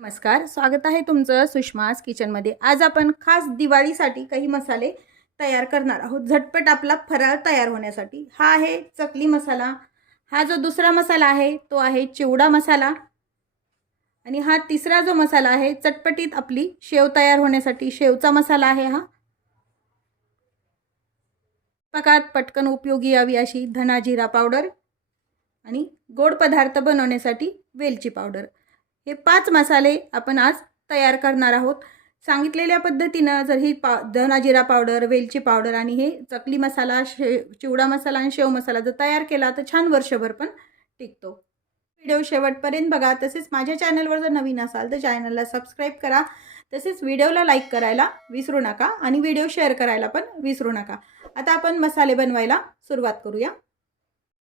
नमस्कार स्वागत आहे तुमचं सुषमास किचनमध्ये. आज आपण खास दिवाळीसाठी काही मसाले तयार करणार आहोत. झटपट आपला फराळ तयार होण्यासाठी. हा आहे चकली मसाला. हा जो दुसरा मसाला आहे तो आहे चिवडा मसाला. आणि हा तिसरा जो मसाला आहे चटपटीत आपली शेव तयार होण्यासाठी शेवचा मसाला आहे हा. पकात पटकन उपयोगी यावी अशी धना जिरा पावडर आणि गोड पदार्थ बनवण्यासाठी वेलची पावडर. हे पाच मसाले आपण आज तयार करणार आहोत. सांगितलेल्या पद्धतीनं जर ही पा धना जिरा पावडर वेलची पावडर आणि हे चकली मसाला शे चिवडा मसाला आणि शेव मसाला जर तयार केला तर छान वर्षभर पण टिकतो. व्हिडिओ शेवटपर्यंत बघा. तसेच माझ्या चॅनलवर जर नवीन असाल तर चॅनलला सबस्क्राईब करा. तसेच व्हिडिओला लाईक करायला विसरू नका आणि व्हिडिओ शेअर करायला पण विसरू नका. आता आपण मसाले बनवायला सुरुवात करूया.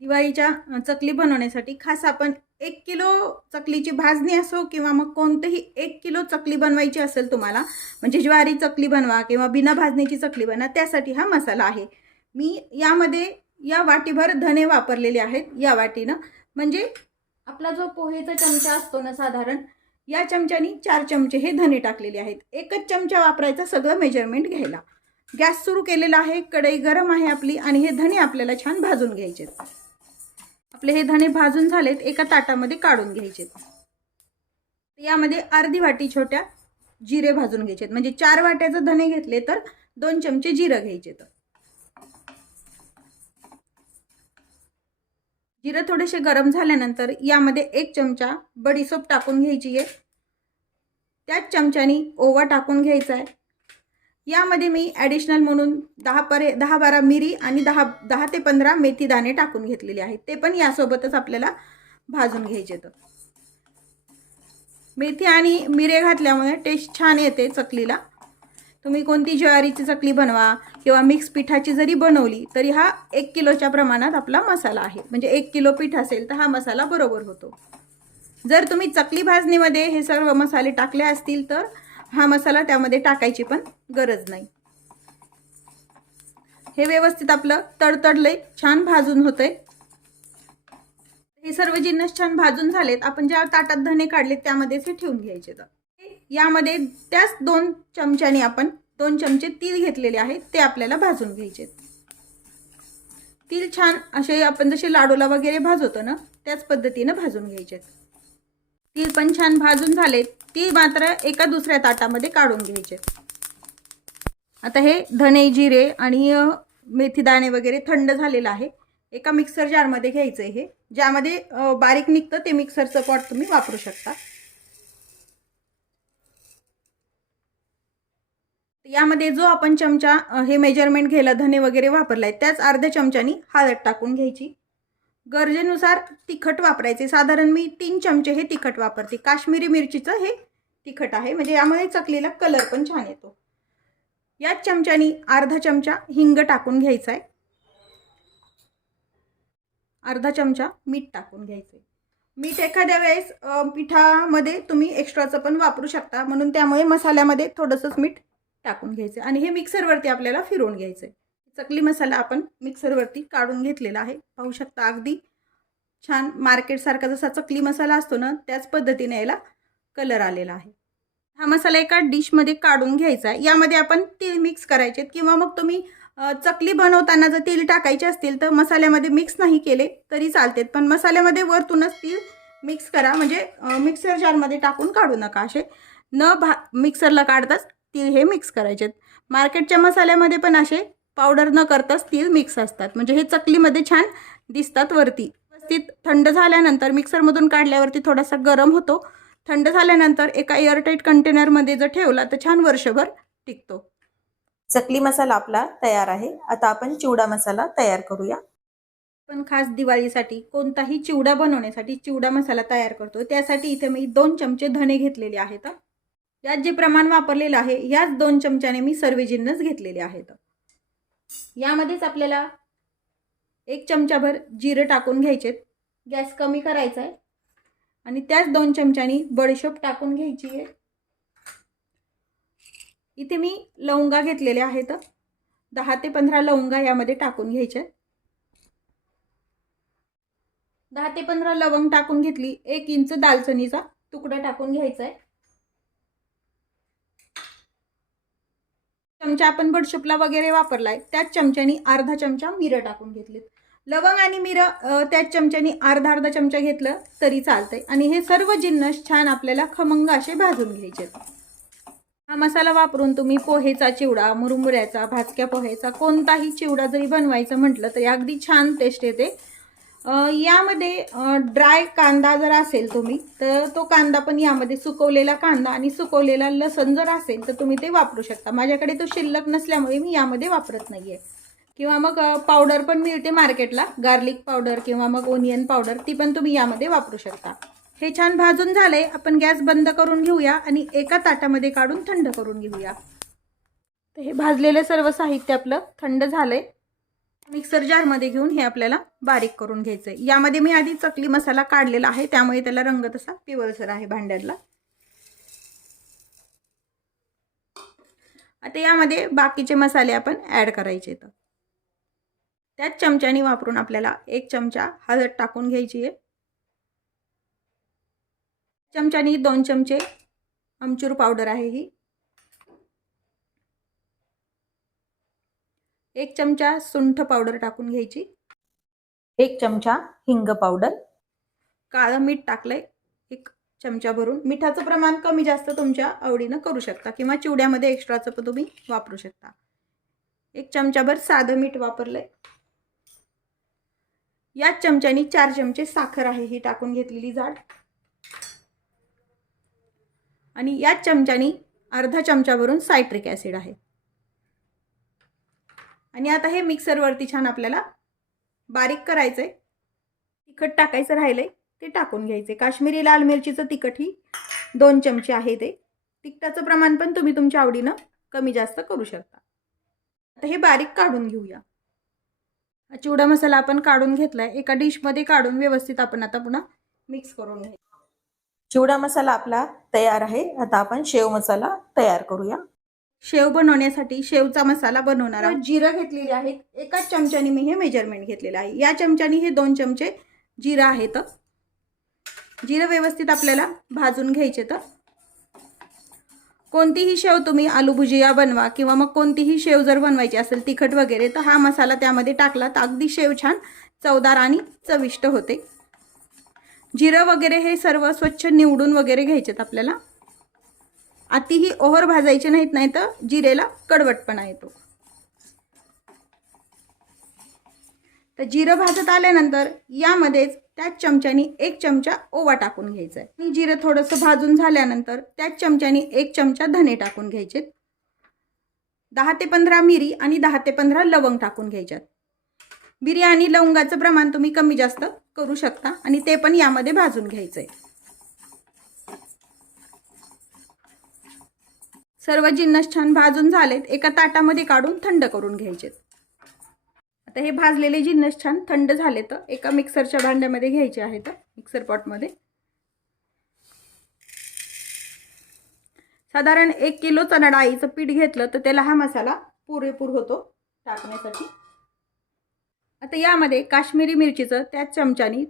दिवाळीच्या चकली बनवण्यासाठी खास आपण एक किलो चकलीची भाजणी असो किंवा मग कोणतंही एक किलो चकली बनवायची असेल तुम्हाला म्हणजे ज्वारी चकली बनवा किंवा बिना भाजणीची चकली बनवा त्यासाठी हा मसाला आहे. मी यामध्ये या वाटीभर धने वापरलेले आहेत या वाटीनं. म्हणजे आपला जो पोहेचा चमचा असतो ना साधारण या चमच्यानी चार चमचे हे धने टाकलेले आहेत. एकच चमचा वापरायचा सगळं मेजरमेंट घ्यायला. गॅस सुरू केलेला आहे कढई गरम आहे आपली आणि हे धने आपल्याला छान भाजून घ्यायचे आपले हे धणे भाजून झालेत एका ताटामध्ये काढून घ्यायचे. यामध्ये अर्धी वाटी छोट्या जिरे भाजून घ्यायचे म्हणजे चार वाट्याचं धणे घेतले तर दोन चमचे जिरं घ्यायचे जिरं थोडेसे गरम झाल्यानंतर यामध्ये एक चमचा बडीसोप टाकून घ्यायची आहे. त्याच चमच्यानी ओवा टाकून घ्यायचा आहे. यामध्ये मी ॲडिशनल म्हणून दहा परे दहा बारा मिरी आणि दहा दहा ते पंधरा मेथी दाणे टाकून घेतलेले आहेत. ते पण यासोबतच आपल्याला भाजून घ्यायचे तर मेथी आणि मिरे घातल्यामुळे टेस्ट छान येते चकलीला. तुम्ही कोणती ज्वारीची चकली बनवा किंवा मिक्स पिठाची जरी बनवली तरी हा एक किलोच्या प्रमाणात आपला मसाला आहे. म्हणजे एक किलो पीठ असेल तर हा मसाला बरोबर होतो. जर तुम्ही चकली भाजणीमध्ये हे सर्व मसाले टाकले असतील तर हा मसाला त्यामध्ये टाकायची पण गरज नाही. हे व्यवस्थित आपलं तडतडलंय छान भाजून होतंय. हे सर्व जिन्नस छान भाजून झालेत. आपण ज्या ताटात धने काढलेत त्यामध्येच हे ठेवून घ्यायचे तर. यामध्ये त्याच दोन चमच्याने आपण दोन चमचे तीळ घेतलेले आहेत ते आपल्याला भाजून घ्यायचे तीळ छान असे आपण जसे लाडूला वगैरे भाजवतो ना त्याच पद्धतीनं भाजून घ्यायचे ती पण छान भाजून झाले ती मात्र एका दुसऱ्या ताटामध्ये काढून घ्यायचे. आता हे धने जिरे आणि मेथी दाणे वगैरे थंड झालेलं आहे. एका मिक्सर जारमध्ये घ्यायचं आहे हे. ज्यामध्ये बारीक निघतं ते मिक्सरचं पॉट तुम्ही वापरू शकता. यामध्ये जो आपण चमचा हे मेजरमेंट घ्यायला धने वगैरे वापरलाय त्याच अर्ध्या चमच्यानी हळद टाकून घ्यायची. गरजेनुसार तिखट वापरायचे. साधारण मी तीन चमचे हे तिखट वापरते. काश्मीरी मिरचीचं हे तिखट आहे. म्हणजे यामध्ये चकलीला कलर पण छान येतो. याच चमच्यानी अर्धा चमचा हिंग टाकून घ्यायचा आहे. अर्धा चमचा मीठ टाकून घ्यायचं आहे मीठ एखाद्या वेळेस पिठामध्ये तुम्ही एक्स्ट्राचं पण वापरू शकता. म्हणून त्यामुळे मसाल्यामध्ये थोडंसंच मीठ टाकून घ्यायचं आणि हे मिक्सरवरती आपल्याला फिरवून घ्यायचं आहे चकली मसाला आपण मिक्सरवरती काढून घेतलेला आहे. पाहू शकता अगदी छान मार्केटसारखा जसा चकली मसाला असतो ना त्याच पद्धतीने याला कलर आलेला आहे. हा मसाला एका डिशमध्ये काढून घ्यायचा आहे. यामध्ये आपण तीळ मिक्स करायचे किंवा मग तुम्ही चकली बनवताना जर तेल टाकायचे असतील तर मसाल्यामध्ये मिक्स नाही केले तरी चालतात. पण मसाल्यामध्ये वरतूनच तीळ मिक्स करा. म्हणजे मिक्सर जारमध्ये टाकून काढू नका असे. न भा मिक्सरला काढताच तीळ हे मिक्स करायचे मार्केटच्या मसाल्यामध्ये पण असे पावडर न करताच तीळ मिक्स असतात. म्हणजे हे चकलीमध्ये छान दिसतात वरती. व्यवस्थित थंड झाल्यानंतर मिक्सरमधून काढल्यावरती थोडासा गरम होतो. थंड झाल्यानंतर एका एअरटाईट कंटेनरमध्ये जर ठेवला तर छान वर्षभर टिकतो. चकली मसाला आपला तयार आहे. आता आपण चिवडा मसाला तयार करूया. पण खास दिवाळीसाठी कोणताही चिवडा बनवण्यासाठी चिवडा मसाला तयार करतो त्यासाठी इथे मी दोन चमचे धणे घेतलेले आहेत. यात जे प्रमाण वापरलेलं आहे याच दोन चमच्याने मी सर्व जिन्नस घेतलेले आहेत. यामध्येच आपल्याला एक चमचाभर जिरं टाकून घ्यायचेत. गॅस कमी करायचा आहे. आणि त्याच दोन चमच्यानी बडीशोप टाकून घ्यायची आहे. इथे मी लवंगा घेतलेल्या आहेत. दहा ते पंधरा लवंगा यामध्ये टाकून घ्यायच्या दहा ते पंधरा लवंग टाकून घेतली. एक इंच दालचणीचा तुकडा टाकून घ्यायचा आहे. चमचा आपण बडशपला वगैरे वापरलाय त्याच चमच्यानी अर्धा चमचा मिरं टाकून घेतलीत. लवंग आणि मिरं त्याच चमच्यानी अर्धा अर्धा चमचा घेतलं तरी चालतंय. आणि हे सर्व जिन्नस छान आपल्याला खमंग असे भाजून घ्यायचे हा मसाला वापरून तुम्ही पोहेचा चिवडा मुरमुऱ्याचा भाजक्या पोहेचा कोणताही चिवडा जरी बनवायचं म्हटलं तरी अगदी छान टेस्ट येते. यामध्ये ड्राय कांदा जर असेल तुम्ही तर तो कांदा पण यामध्ये सुकवलेला कांदा आणि सुकवलेला लसण जर असेल तर तुम्ही ते वापरू शकता. माझ्याकडे तो शिल्लक नसल्यामुळे मी यामध्ये वापरत नाही आहे किंवा मग पावडर पण मिळते मार्केटला गार्लिक पावडर किंवा मग ओनियन पावडर ती पण तुम्ही यामध्ये वापरू शकता. हे छान भाजून झाले आपण गॅस बंद करून घेऊया आणि एका ताटामध्ये काढून थंड करून घेऊया. तर हे भाजलेलं सर्व साहित्य आपलं थंड झालंय. मिक्सर जारमध्ये घेऊन हे आपल्याला बारीक करून घ्यायचं आहे यामध्ये मी आधी चकली मसाला काढलेला आहे त्यामुळे त्याला रंग तसा पिवळसर आहे भांड्याला आता यामध्ये बाकीचे मसाले आपण ॲड करायचे तर त्याच चमच्यानी वापरून आपल्याला एक चमचा हळद टाकून घ्यायची आहे. चमच्यानी दोन चमचे आमचूर पावडर आहे ही. एक चमचा सुंठ पावडर टाकून घ्यायची. एक चमचा हिंग पावडर. काळं मीठ टाकलंय. एक चमचा भरून. मिठाचं प्रमाण कमी जास्त तुमच्या आवडीनं करू शकता किंवा चिवड्यामध्ये एक्स्ट्राचं पण तुम्ही वापरू शकता. एक चमचाभर साधं मीठ वापरलंय. याच चमच्यानी चार चमचे साखर आहे ही टाकून घेतलेली जाड. आणि याच चमच्यानी अर्धा चमचा भरून सायट्रिक ॲसिड आहे. आणि आता हे मिक्सरवरती छान आपल्याला बारीक करायचं आहे तिखट टाकायचं राहिलं आहे ते टाकून घ्यायचे काश्मीरी लाल मिरचीचं तिखट ही दोन चमचे आहे ते. तिखटाचं प्रमाण पण तुम्ही तुमच्या आवडीनं कमी जास्त करू शकता. आता हे बारीक काढून घेऊया. चिवडा मसाला आपण काढून घेतलाय. एका डिशमध्ये काढून व्यवस्थित आपण आता पुन्हा मिक्स करून घ्या चिवडा मसाला आपला तयार आहे. आता आपण शेव मसाला तयार करूया. शेव बनवण्यासाठी शेवचा मसाला बनवणार आहोत. जिरं घेतलेली आहेत. एकाच चमच्याने मी हे मेजरमेंट घेतलेलं आहे. या चमच्याने हे दोन चमचे जिरं आहेत. जिरं व्यवस्थित आपल्याला भाजून घ्यायचे तर कोणतीही शेव तुम्ही आलू भुजिया बनवा किंवा मग कोणतीही शेव जर बनवायची असेल तिखट वगैरे तर हा मसाला त्यामध्ये टाकला तर अगदी शेव छान चवदार आणि चविष्ट होते. जिरं वगैरे हे सर्व स्वच्छ निवडून वगैरे घ्यायचेत आपल्याला. अतिही ओव्हर भाजायचे नाहीत नाही तर जिरेला कडवटपणा येतो. तर जिरं भाजत आल्यानंतर यामध्येच त्याच चमच्यानी एक चमचा ओवा टाकून घ्यायचा आहे आणि जिरं थोडंसं भाजून झाल्यानंतर त्याच चमच्यानी एक चमचा धने टाकून घ्यायचे दहा ते पंधरा मिरी आणि दहा ते पंधरा लवंग टाकून घ्यायच्यात. मिरी आणि लवंगाचं प्रमाण तुम्ही कमी जास्त करू शकता आणि ते पण यामध्ये भाजून घ्यायचं आहे सर्व जिन्नस छान भाजून झालेत. एका ताटामध्ये काढून थंड करून घ्यायचेत. आता हे भाजलेले जिन्नस छान थंड झाले तर एका मिक्सरच्या भांड्यामध्ये घ्यायचे आहेत. मिक्सर पॉटमध्ये. साधारण एक किलो चणा डाळीचं पीठ घेतलं तर त्याला हा मसाला पुरेपूर होतो टाकण्यासाठी. आता यामध्ये काश्मीरी मिरचीचं त्याच चमच्यानी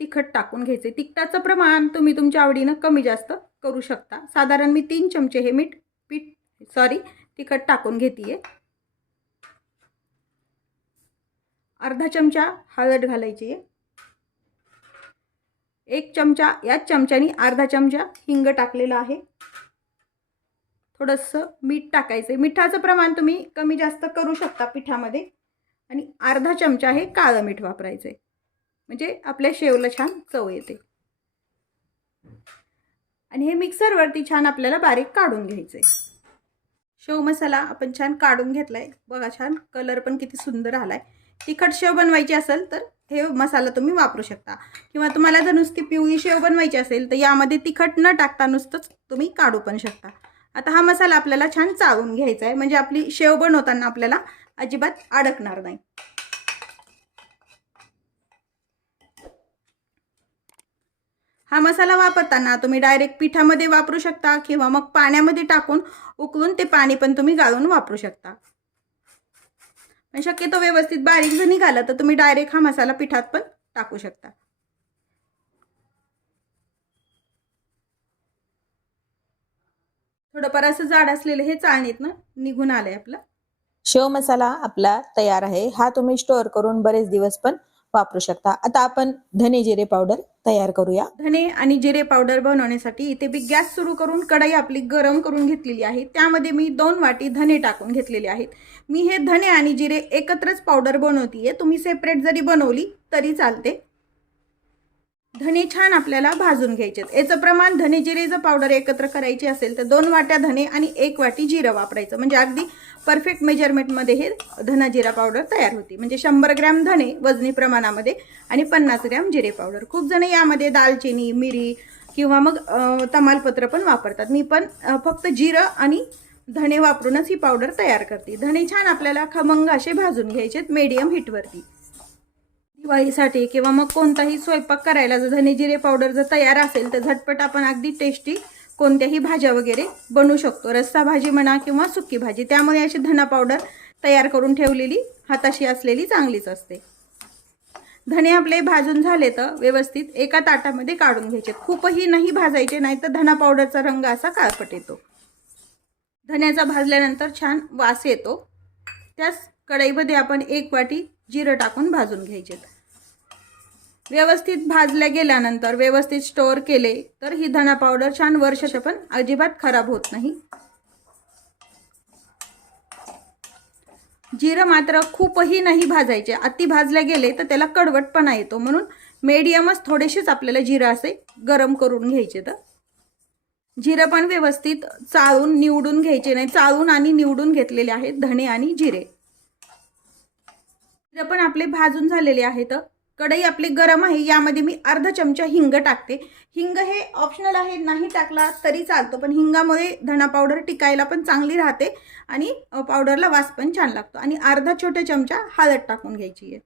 तिखट टाकून घ्यायचे तिखटाचं प्रमाण तुम्ही तुमच्या आवडीनं कमी जास्त करू शकता. साधारण मी तीन चमचे हे मीठ पीठ सॉरी तिखट टाकून घेते अर्धा चमचा हळद घालायची आहे. एक चमचा याच चमच्यानी अर्धा चमचा हिंग टाकलेला आहे. थोडंसं मीठ टाकायचं आहे मिठाचं प्रमाण तुम्ही कमी जास्त करू शकता पिठामध्ये. आणि अर्धा चमचा हे काळं मीठ वापरायचं आहे म्हणजे आपल्या शेवला छान चव येते. आणि हे मिक्सरवरती छान आपल्याला बारीक काढून घ्यायचं. आहे शेव मसाला आपण छान काढून घेतला आहे बघा छान कलर पण किती सुंदर आला आहे तिखट शेव बनवायची असेल तर हे मसाला तुम्ही वापरू शकता. किंवा तुम्हाला जर नुसती पिवळी शेव बनवायची असेल तर यामध्ये तिखट न टाकता नुसतंच तुम्ही काढू पण शकता. आता हा मसाला आपल्याला छान चाळून घ्यायचा आहे म्हणजे आपली शेव बनवताना आपल्याला अजिबात अडकणार नाही. हा मसाला वापरताना तुम्ही डायरेक्ट पिठामध्ये वापरू शकता किंवा मग पाण्यामध्ये टाकून उकळून ते पाणी पण तुम्ही गाळून वापरू शकता. पण शक्यतो व्यवस्थित बारीक जर निघालं तर तुम्ही डायरेक्ट हा मसाला पिठात पण टाकू शकता. थोडंफार असं जाड असलेलं हे चाळणीतनं निघून आलंय आपलं. शेव मसाला आपला तयार आहे. हा तुम्ही स्टोअर करून बरेच दिवस पण वापरू शकता. आता आपण धने जिरे पावडर तयार करूया. धने आणि जिरे पावडर बनवण्यासाठी इथे मी गॅस सुरू करून कढई आपली गरम करून घेतलेली आहे. त्यामध्ये मी दोन वाटी धने टाकून घेतलेले आहेत. मी हे धने आणि जिरे एकत्रच पावडर बनवतीये. तुम्ही सेपरेट जरी बनवली तरी चालते. धने छान आपल्याला भाजून घ्यायचे याचं प्रमाण धने जिरे जर पावडर एकत्र करायची असेल तर दोन वाट्या धने आणि एक वाटी जिरं वापरायचं. म्हणजे अगदी परफेक्ट मेजरमेंटमध्ये हे धना जिरा पावडर तयार होती. म्हणजे शंभर ग्रॅम धने वजनी प्रमाणामध्ये आणि पन्नास ग्रॅम जिरे पावडर खूप जण यामध्ये दालचिनी मिरी किंवा मग तमालपत्र पण वापरतात. मी पण फक्त जिरं आणि धणे वापरूनच ही पावडर तयार करते. धणे छान आपल्याला खमंग असे भाजून घ्यायचे मीडियम हिटवरती दिवाळीसाठी किंवा मग कोणताही स्वयंपाक करायला जर धने जिरे पावडर जर तयार असेल तर झटपट आपण अगदी टेस्टी कोणत्याही भाज्या वगैरे बनवू शकतो. रस्सा भाजी म्हणा किंवा सुकी भाजी त्यामुळे अशी धना पावडर तयार करून ठेवलेली हाताशी असलेली चांगलीच असते. धने आपले भाजून झाले तर व्यवस्थित एका ताटामध्ये काढून घ्यायचे. खूपही नाही भाजायचे नाही तर धना पावडरचा रंग असा काळपट येतो. धन्याचा भाजल्यानंतर छान वास येतो. त्याच कढईमध्ये आपण एक वाटी जिरं टाकून भाजून घ्यायचे. व्यवस्थित भाजल्या गेल्यानंतर व्यवस्थित स्टोअर केले तर ही धना पावडर छान वर्ष पण अजिबात खराब होत नाही. जिरं मात्र खूपही नाही भाजायचे. अति भाजले गेले तर त्याला कडवटपणा येतो. म्हणून मीडियमच थोडेसेच आपल्याला जिरं असे गरम करून घ्यायचे तर. जिरं पण व्यवस्थित चाळून निवडून घ्यायचे नाही. चाळून आणि निवडून घेतलेले आहेत धणे आणि जिरे. जिरं पण आपले भाजून झालेले आहेत. कढई आपली गरम आहे यामध्ये मी अर्धा चमचा हिंग टाकते. हिंग हे ऑप्शनल आहे नाही टाकला तरी चालतो पण हिंगामुळे धना पावडर टिकायला पण चांगली राहते आणि पावडरला वास पण छान लागतो. आणि अर्धा छोटा चमचा हळद टाकून घ्यायची आहे.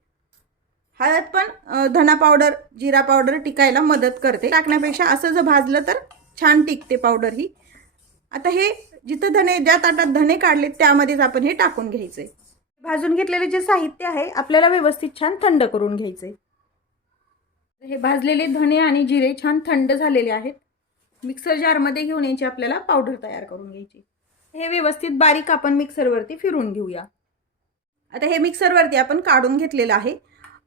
हळद पण धणा धना पावडर जिरा पावडर टिकायला मदत करते. टाकण्यापेक्षा असं जर भाजलं तर छान टिकते पावडर ही. आता हे जिथं धने ज्या ताटात धने काढले त्यामध्येच आपण हे टाकून घ्यायचे भाजून घेतलेले जे साहित्य आहे आपल्याला व्यवस्थित छान थंड करून घ्यायचे हे भाजलेले धने आणि जिरे छान थंड झालेले आहेत. मिक्सर जारमध्ये घेऊन यायची आपल्याला पावडर तयार करून घ्यायची. हे व्यवस्थित बारीक आपण मिक्सरवरती फिरून घेऊया. आता हे मिक्सरवरती आपण काढून घेतलेलं आहे.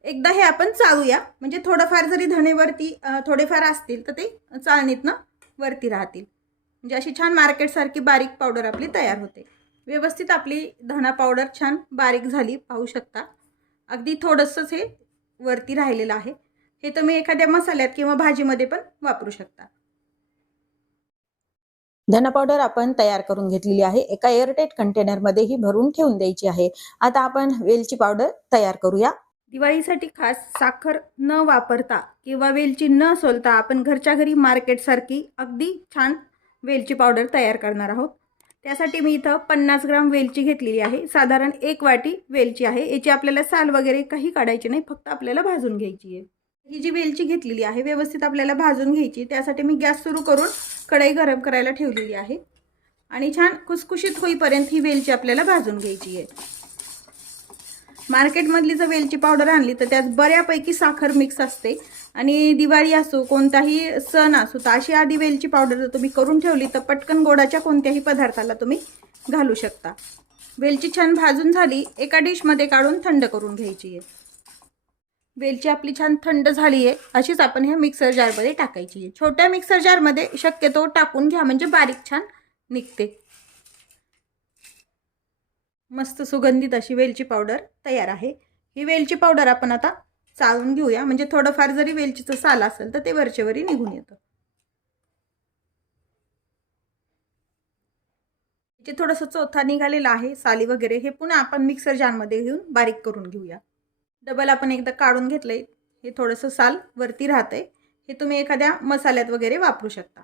एकदा हे आपण चालूया म्हणजे थोडंफार जरी धनेवरती थोडेफार असतील तर ते चाळणीतनं वरती राहतील. म्हणजे अशी छान मार्केटसारखी बारीक पावडर आपली तयार होते. व्यवस्थित आपली धना पावडर छान बारीक झाली पाहू शकता. अगदी थोडंसंच हे वरती राहिलेलं आहे. हे तुम्ही एखाद्या मसाल्यात किंवा भाजीमध्ये पण वापरू शकता. धना पावडर आपण तयार करून घेतलेली आहे. एका एअरटाईट कंटेनरमध्ये ही भरून ठेवून द्यायची आहे. आता आपण वेलची पावडर तयार करूया. दिवाळीसाठी खास साखर न वापरता किंवा वेलची न सोलता आपण घरच्या घरी मार्केटसारखी अगदी छान वेलची पावडर तयार करणार आहोत. त्यासाठी मी इथं पन्नास ग्राम वेलची घेतलेली आहे. साधारण एक वाटी वेलची आहे. याची आपल्याला साल वगैरे काही काढायची नाही. फक्त आपल्याला भाजून घ्यायची आहे. ही जी वेलची घेतलेली आहे व्यवस्थित आपल्याला भाजून घ्यायची त्यासाठी मी गॅस सुरू करून कढई गरम करायला ठेवलेली आहे. आणि छान कुसकुशीत होईपर्यंत ही वेलची आपल्याला भाजून घ्यायची आहे. मार्केटमधली जर वेलची पावडर आणली तर त्यात बऱ्यापैकी साखर मिक्स असते. आणि दिवाळी असो कोणताही सण असो तर अशी आधी वेलची पावडर जर तुम्ही करून ठेवली तर पटकन गोडाच्या कोणत्याही पदार्थाला तुम्ही घालू शकता. वेलची छान भाजून झाली एका डिशमध्ये काढून थंड करून घ्यायची आहे. वेलची आपली छान थंड झाली आहे अशीच आपण ह्या मिक्सर जारमध्ये टाकायची आहे. छोट्या मिक्सर जारमध्ये शक्यतो टाकून घ्या म्हणजे बारीक छान निघते. मस्त सुगंधित अशी वेलची पावडर तयार आहे. ही वेलची पावडर आपण आता चाळून घेऊया. म्हणजे थोडंफार जरी वेलचीचं साल असेल तर ते वरचेवरी निघून येतं. जे थोडंसं चोथा निघालेलं आहे साली वगैरे. हे पुन्हा आपण मिक्सर जारमध्ये घेऊन बारीक करून घेऊया. डबल आपण एकदा काढून घेतलंय. हे थोडंसं साल वरती राहतंय. हे तुम्ही एखाद्या मसाल्यात वगैरे वापरू शकता.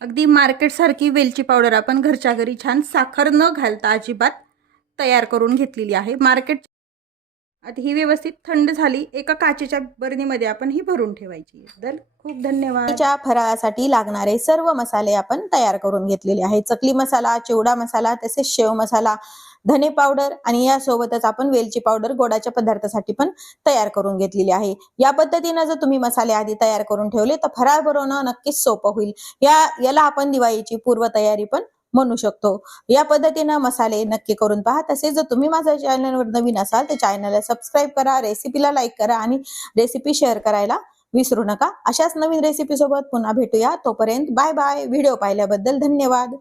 अगदी मार्केटसारखी वेलची पावडर आपण घरच्या घरी छान साखर न घालता अजिबात तयार करून घेतलेली आहे. मार्केट आता ही व्यवस्थित थंड झाली. एका काचेच्या बरणीमध्ये आपण ही भरून ठेवायची. तर खूप धन्यवाद. च्या फराळासाठी लागणारे सर्व मसाले आपण तयार करून घेतलेले आहे चकली मसाला चिवडा मसाला तसेच शेव मसाला धने पावडर आणि यासोबतच आपण वेलची पावडर गोडाच्या पदार्थासाठी पण तयार करून घेतलेली आहे. या पद्धतीनं जर तुम्ही मसाले आधी तयार करून ठेवले तर फराळ बनवणं नक्कीच सोपं होईल. या याला आपण दिवाळीची पूर्वतयारी पण म्हणू शकतो. या पद्धतीनं मसाले नक्की करून पहा. तसेच जर तुम्ही माझ्या चॅनलवर नवीन असाल तर चॅनलला सबस्क्राईब करा रेसिपीला लाईक करा आणि रेसिपी शेअर करायला विसरू नका. अशाच नवीन रेसिपी सोबत पुन्हा भेटूया. तोपर्यंत बाय बाय व्हिडिओ पाहिल्याबद्दल धन्यवाद.